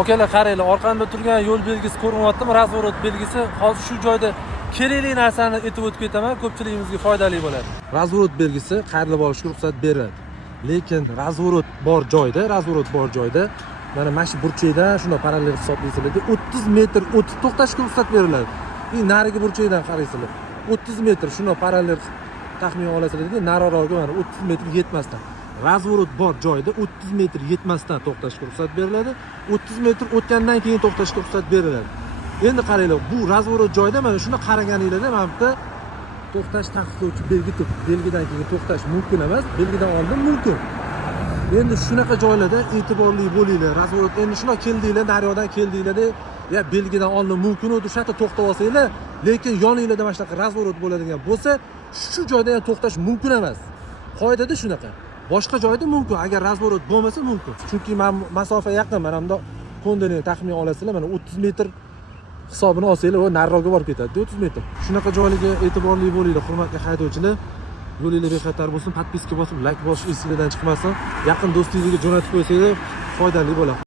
Akalar qaranglar, orqamda turgan yo'l belgisi ko'rinyaptimi? Razvorot belgisi. Hozir shu joyda kerakli narsani aytib o'tib ketaman, ko'pchiligimizga foydali bo'ladi. Razvorot belgisi qayerda bo'lishga ruxsat beradi. Lekin razvorot bor joyda, mana shu burchakdan shunday parallel hisoblaysizlar, 30 metr o'tib to'xtashga ruxsat beriladi. Narigi burchakdan qaraysizlar. 30 metr shunday parallel taxmin olasizlar, nariroqga mana 30 metr yetmasdan. Razvorot bor joyda 30 metr yetmasdan to'xtashga ruxsat beriladi. 30 metr o'tgandan keyin to'xtashga ruxsat beriladi. Endi qaranglar, bu razvorot joyda mana shuni qaraganinglarda mana bu to'xtash taqiqlovchi belgi turibdi. Belgidan keyin to'xtash mumkin emas, belgidan oldin mumkin. Endi shunaqa joylarda e'tiborli bo'linglar. Razvorot endi shuna keldinglar, daryodan keldinglar-da, ya belgidan oldin mumkin edi, o'sha yerda to'xtab olsanglar, lekin yoninglarda mana shunaqa razvorot bo'ladigan bo'lsa, shu joyda ham to'xtash mumkin emas. Qoidada shunaqa. Boshqa joyda mumkin, agar razvorot bo'lmasa mumkin. Chunki masofa yaqin, mana bunda kondini taxmin olasizlar, mana 30 metr hisobini olsanglar, va nariroqqa borib ketadi, 30 metr. Shunaqa joylarga e'tiborli bo'linglar, hurmatli haydovchilar. Yo'linglar bexatar bo'lsin, podpiska bosib, like bosish esingizdan chiqmasin. Yaqin do'stingizga jo'natib qo'ysanglar foydali bo'ladi.